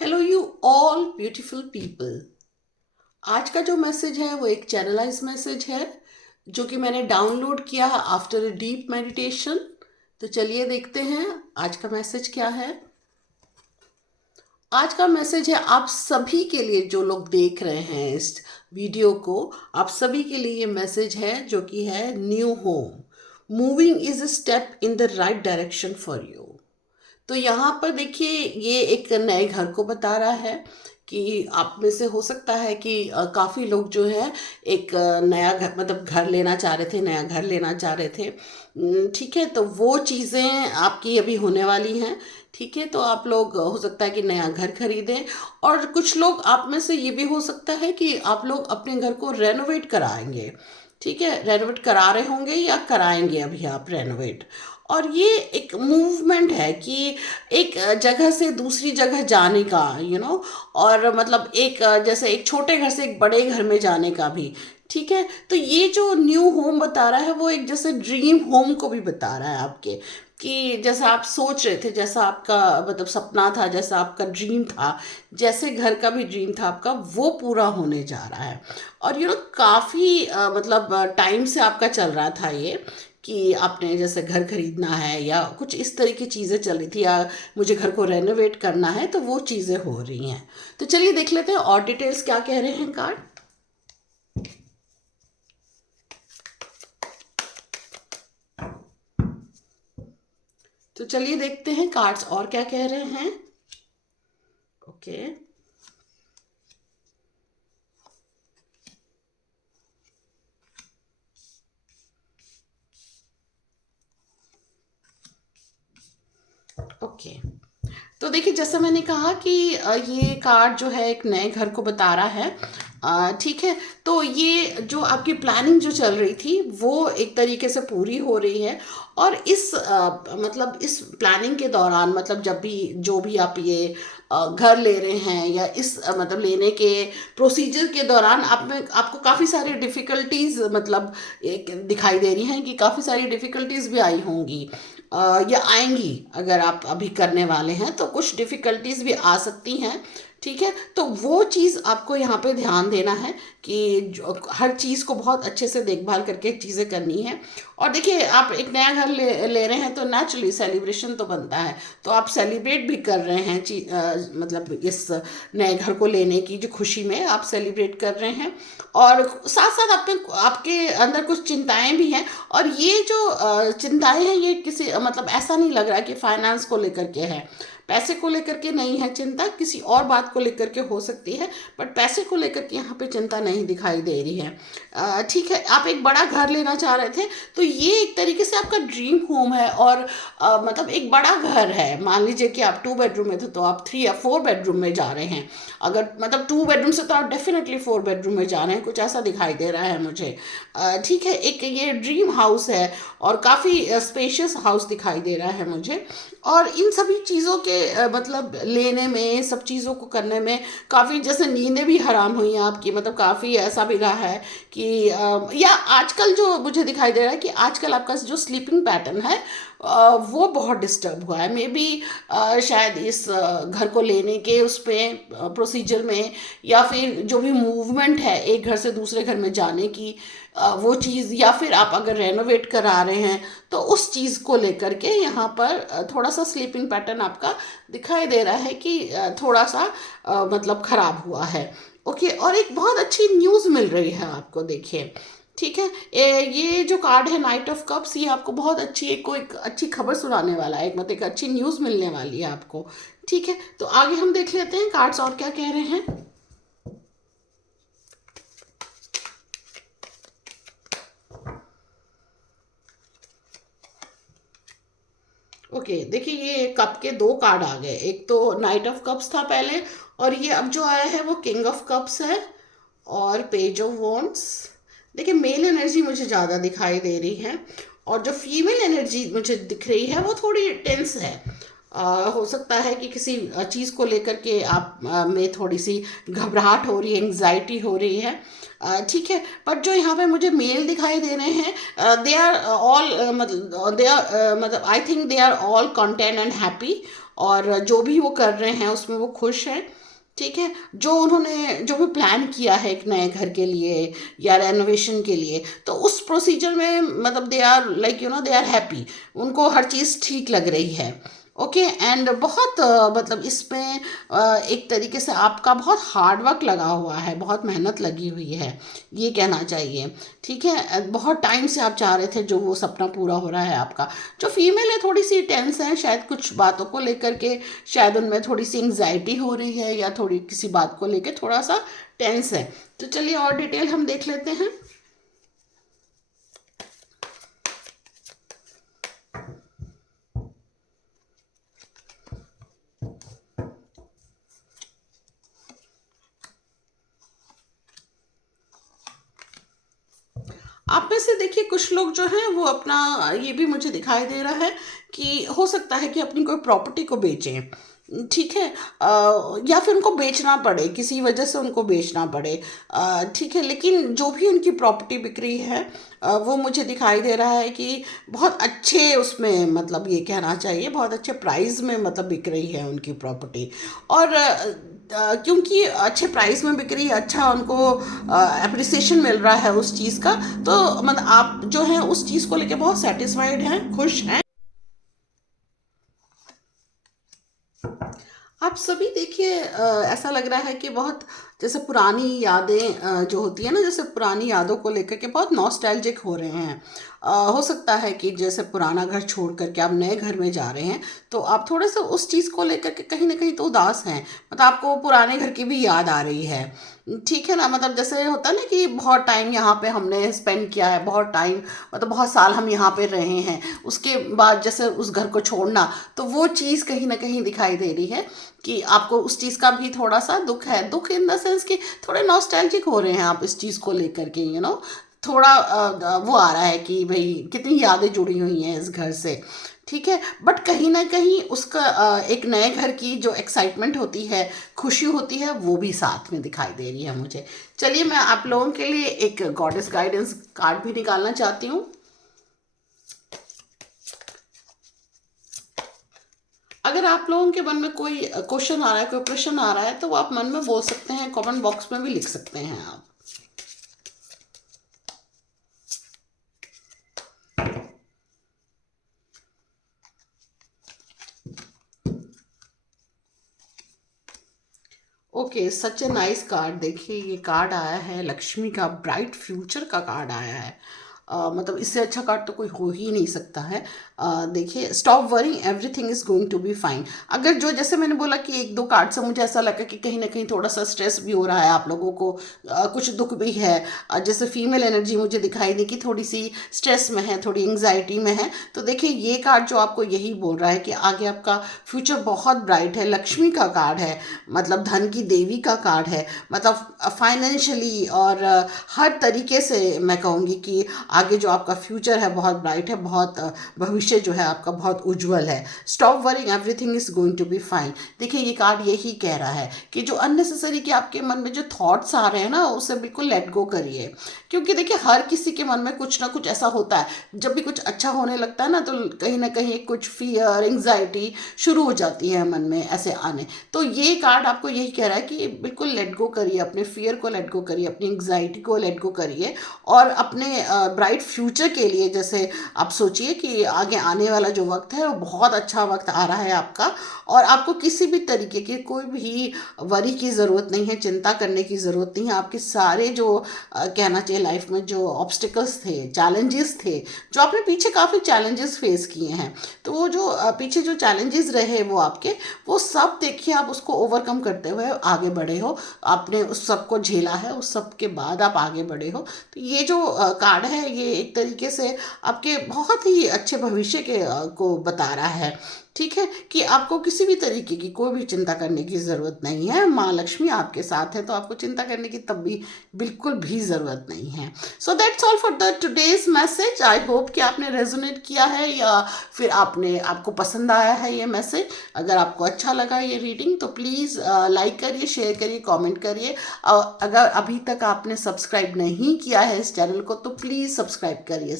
Hello you all beautiful people. आज का जो मैसेज है वो एक चैनलाइज मैसेज है जो कि मैंने डाउनलोड किया है आफ्टर अ डीप मेडिटेशन। तो चलिए देखते हैं आज का मैसेज क्या है। आज का मैसेज है आप सभी के लिए, जो लोग देख रहे हैं इस वीडियो को, आप सभी के लिए ये मैसेज है जो कि है new home moving is a step in the right direction for you. तो यहाँ पर देखिए ये एक नए घर को बता रहा है कि आप में से हो सकता है कि काफ़ी लोग जो है एक नया घर, मतलब घर लेना चाह रहे थे, नया घर लेना चाह रहे थे। ठीक है, तो वो चीज़ें आपकी अभी होने वाली हैं। ठीक है, तो आप लोग हो सकता है कि नया घर खरीदें, और कुछ लोग आप में से ये भी हो सकता है कि आप लोग अपने घर को रेनोवेट कराएंगे। ठीक है, रेनोवेट करा रहे होंगे या कराएंगे अभी आप रेनोवेट। और ये एक मूवमेंट है कि एक जगह से दूसरी जगह जाने का, और मतलब एक जैसे एक छोटे घर से एक बड़े घर में जाने का भी। ठीक है, तो ये जो न्यू होम बता रहा है वो एक जैसे ड्रीम होम को भी बता रहा है आपके, कि जैसा आप सोच रहे थे, जैसा आपका मतलब सपना था, जैसा आपका ड्रीम था, जैसे घर का भी ड्रीम था आपका, वो पूरा होने जा रहा है। और काफ़ी मतलब टाइम से आपका चल रहा था ये, कि आपने जैसे घर खरीदना है या कुछ इस तरह की चीज़ें चल रही थी, या मुझे घर को रेनोवेट करना है, तो वो चीज़ें हो रही हैं। तो चलिए देख लेते हैं और डिटेल्स क्या कह रहे हैं कार्ड। तो चलिए देखते हैं कार्ड्स और क्या कह रहे हैं। Okay, okay. तो देखिए जैसा मैंने कहा कि ये कार्ड जो है एक नए घर को बता रहा है। ठीक है, तो ये जो आपकी प्लानिंग जो चल रही थी वो एक तरीके से पूरी हो रही है। और इस मतलब इस प्लानिंग के दौरान, मतलब जब भी जो भी आप ये घर ले रहे हैं, या इस मतलब लेने के प्रोसीजर के दौरान आप में आपको काफ़ी सारी डिफ़िकल्टीज मतलब एक दिखाई दे रही हैं, कि काफ़ी सारी डिफ़िकल्टीज भी आई होंगी या आएंगी। अगर आप अभी करने वाले हैं तो कुछ डिफ़िकल्टीज भी आ सकती हैं। ठीक है, तो वो चीज़ आपको यहाँ पे ध्यान देना है कि हर चीज़ को बहुत अच्छे से देखभाल करके चीज़ें करनी है। और देखिए आप एक नया घर ले रहे हैं तो नेचुरली सेलिब्रेशन तो बनता है, तो आप सेलिब्रेट भी कर रहे हैं मतलब इस नए घर को लेने की जो खुशी में आप सेलिब्रेट कर रहे हैं। और साथ साथ आपके अंदर कुछ चिंताएं भी हैं। और ये जो चिंताएं हैं ये किसी मतलब ऐसा नहीं लग रहा कि फाइनेंस को लेकर के है, पैसे को लेकर के नहीं है चिंता, किसी और बात को लेकर के हो सकती है, बट पैसे को लेकर के यहाँ पे चिंता नहीं दिखाई दे रही है। ठीक है, आप एक बड़ा घर लेना चाह रहे थे, तो ये एक तरीके से आपका ड्रीम होम है। और मतलब एक बड़ा घर है, मान लीजिए कि आप 2 बेडरूम में थे तो आप 3 या 4 बेडरूम में जा रहे हैं। अगर मतलब 2 बेडरूम से तो आप डेफिनेटली 4 बेडरूम में जा रहे हैं, कुछ ऐसा दिखाई दे रहा है मुझे। ठीक है, एक ये ड्रीम हाउस है और काफ़ी स्पेशियस हाउस दिखाई दे रहा है मुझे। और इन सभी चीज़ों के मतलब लेने में, सब चीज़ों को करने में काफ़ी जैसे नींदें भी हराम हुई हैं आपकी, मतलब काफ़ी ऐसा भी रहा है कि या आजकल जो मुझे दिखाई दे रहा है कि आजकल आपका जो स्लीपिंग पैटर्न है वो बहुत डिस्टर्ब हुआ है। मे बी शायद इस घर को लेने के उस पे प्रोसीजर में, या फिर जो भी मूवमेंट है एक घर से दूसरे घर में जाने की, वो चीज़, या फिर आप अगर रेनोवेट करा रहे हैं तो उस चीज़ को लेकर के यहाँ पर थोड़ा सा स्लीपिंग पैटर्न आपका दिखाई दे रहा है कि थोड़ा सा मतलब ख़राब हुआ है। ओके, और एक बहुत अच्छी न्यूज़ मिल रही है आपको, देखिए। ठीक है, ये जो कार्ड है नाइट ऑफ कप्स, ये आपको बहुत अच्छी एक अच्छी खबर सुनाने वाला है, एक मतलब एक अच्छी न्यूज़ मिलने वाली है आपको। ठीक है, तो आगे हम देख लेते हैं कार्ड्स और क्या कह रहे हैं। ओके, देखिए ये कप के 2 कार्ड आ गए, एक तो नाइट ऑफ कप्स था पहले, और ये अब जो आया है वो किंग ऑफ कप्स है और पेज ऑफ वॉन्ड्स। देखिए मेल एनर्जी मुझे ज़्यादा दिखाई दे रही है, और जो फीमेल एनर्जी मुझे दिख रही है वो थोड़ी टेंस है। हो सकता है कि किसी चीज़ को लेकर के आप में थोड़ी सी घबराहट हो रही है, एंग्जाइटी हो रही है। ठीक है, बट जो यहाँ पे मुझे मेल दिखाई दे रहे हैं, दे आर ऑल मतलब दे आर मतलब I think they are all content and happy. और जो भी वो कर रहे हैं उसमें वो खुश हैं। ठीक है, जो उन्होंने जो भी प्लान किया है एक नए घर के लिए या रेनोवेशन के लिए, तो उस प्रोसीजर में मतलब they are like they are happy, उनको हर चीज़ ठीक लग रही है। ओके, एंड बहुत मतलब इसमें एक तरीके से आपका बहुत हार्ड वर्क लगा हुआ है, बहुत मेहनत लगी हुई है, ये कहना चाहिए। ठीक है, बहुत टाइम से आप चाह रहे थे, जो वो सपना पूरा हो रहा है आपका। जो फीमेल है थोड़ी सी टेंस है शायद कुछ बातों को लेकर के, शायद उनमें थोड़ी सी एंग्जाइटी हो रही है या थोड़ी किसी बात को लेकर थोड़ा सा टेंस है। तो चलिए और डिटेल हम देख लेते हैं। आप में से देखिए कुछ लोग जो हैं वो अपना, ये भी मुझे दिखाई दे रहा है कि हो सकता है कि अपनी कोई प्रॉपर्टी को बेचें। ठीक है, या फिर उनको बेचना पड़े, किसी वजह से उनको बेचना पड़े। ठीक है, लेकिन जो भी उनकी प्रॉपर्टी बिक रही है वो मुझे दिखाई दे रहा है कि बहुत अच्छे उसमें, मतलब ये कहना चाहिए बहुत अच्छे प्राइस में मतलब बिक रही है उनकी प्रॉपर्टी। और क्योंकि अच्छे प्राइस में बिक रही है, अच्छा उनको अप्रिसिएशन मिल रहा है उस चीज़ का, तो मतलब आप जो है उस चीज़ को लेके बहुत सेटिस्फाइड हैं, खुश हैं। आप सभी देखिए ऐसा लग रहा है कि बहुत जैसे पुरानी यादें जो होती है ना, जैसे पुरानी यादों को लेकर के बहुत नॉस्टैल्जिक हो रहे हैं। हो सकता है कि जैसे पुराना घर छोड़ करके आप नए घर में जा रहे हैं, तो आप थोड़े से उस चीज़ को लेकर के कहीं ना कहीं तो उदास हैं, मतलब आपको पुराने घर की भी याद आ रही है। ठीक है ना, मतलब जैसे होता है ना कि बहुत टाइम यहाँ पे हमने स्पेंड किया है, बहुत टाइम मतलब बहुत साल हम यहाँ पे रहे हैं, उसके बाद जैसे उस घर को छोड़ना, तो वो चीज़ कहीं ना कहीं दिखाई दे रही है कि आपको उस चीज़ का भी थोड़ा सा दुख है। दुख इन द सेंस कि थोड़े नॉस्टैल्जिक हो रहे हैं आप इस चीज़ को लेकर के, थोड़ा वो आ रहा है कि भाई कितनी यादें जुड़ी हुई हैं इस घर से। ठीक है, बट कहीं ना कहीं उसका एक नए घर की जो एक्साइटमेंट होती है, खुशी होती है, वो भी साथ में दिखाई दे रही है मुझे। चलिए मैं आप लोगों के लिए एक गॉडेस गाइडेंस कार्ड भी निकालना चाहती हूँ। अगर आप लोगों के मन में कोई क्वेश्चन आ रहा है, कोई प्रश्न आ रहा है, तो वो आप मन में बोल सकते हैं, कमेंट बॉक्स में भी लिख सकते हैं आप। Okay, such a nice card. देखिए ये कार्ड आया है लक्ष्मी का, ब्राइट फ्यूचर का कार्ड आया है। मतलब इससे अच्छा कार्ड तो कोई हो ही नहीं सकता है। देखिए, stop worrying, everything is going to be fine. अगर जो जैसे मैंने बोला कि एक दो कार्ड से मुझे ऐसा लगा कि कहीं ना कहीं थोड़ा सा स्ट्रेस भी हो रहा है आप लोगों को, कुछ दुख भी है। जैसे फीमेल एनर्जी मुझे दिखाई दी कि थोड़ी सी स्ट्रेस में है, थोड़ी एंग्जाइटी में है। तो देखिए ये कार्ड जो आपको यही बोल रहा है कि आगे आपका फ्यूचर बहुत ब्राइट है। लक्ष्मी का कार्ड है, मतलब धन की देवी का कार्ड है, मतलब फाइनेंशियली और हर तरीके से मैं कहूँगी कि आगे जो आपका फ्यूचर है बहुत ब्राइट है, बहुत भविष्य जो है आपका बहुत उज्जवल है। Stop worrying, everything is going to be fine. देखिए ये कार्ड यही कह रहा है कि जो अननेसेसरी कि आपके मन में जो थॉट्स आ रहे हैं ना, उसे बिल्कुल लेट गो करिए। क्योंकि देखिए हर किसी के मन में कुछ ना कुछ ऐसा होता है, जब भी कुछ अच्छा होने लगता है ना कहीं कुछ फियर, एंग्जाइटी शुरू हो जाती है मन में ऐसे आने। तो ये कार्ड आपको यही कह रहा है कि बिल्कुल लेट गो करिए, अपने फियर को लेट गो करिए, अपनी एंग्जाइटी को लेट गो करिए, और अपने ब्राइट फ्यूचर के लिए जैसे आप सोचिए कि आगे आने वाला जो वक्त है वो बहुत अच्छा वक्त आ रहा है आपका, और आपको किसी भी तरीके की कोई भी वरी की ज़रूरत नहीं है, चिंता करने की ज़रूरत नहीं है। आपके सारे जो कहना चाहिए लाइफ में जो ऑब्स्टिकल्स थे, चैलेंजेस थे, जो आपने पीछे काफ़ी चैलेंजेस फेस किए हैं, तो वो जो पीछे जो चैलेंजेस रहे वो आपके, वो सब देखिए आप उसको ओवरकम करते हुए आगे बढ़े हो। आपने उस सब को झेला है, उस सब के बाद आप आगे बढ़े हो। तो ये जो कार्ड है ये एक तरीके से आपके बहुत ही अच्छे भविष्य के को बता रहा है। ठीक है, कि आपको किसी भी तरीके की कोई भी चिंता करने की ज़रूरत नहीं है। माँ लक्ष्मी आपके साथ है, तो आपको चिंता करने की तब भी बिल्कुल भी ज़रूरत नहीं है। So that's all for the today's message. I hope कि आपने रेजोनेट किया है या फिर आपको पसंद आया है ये मैसेज। अगर आपको अच्छा लगा ये रीडिंग तो प्लीज़ लाइक करिए, शेयर करिए, कमेंट करिए। अगर अभी तक आपने सब्सक्राइब नहीं किया है इस चैनल को तो प्लीज़ सब्सक्राइब करिए।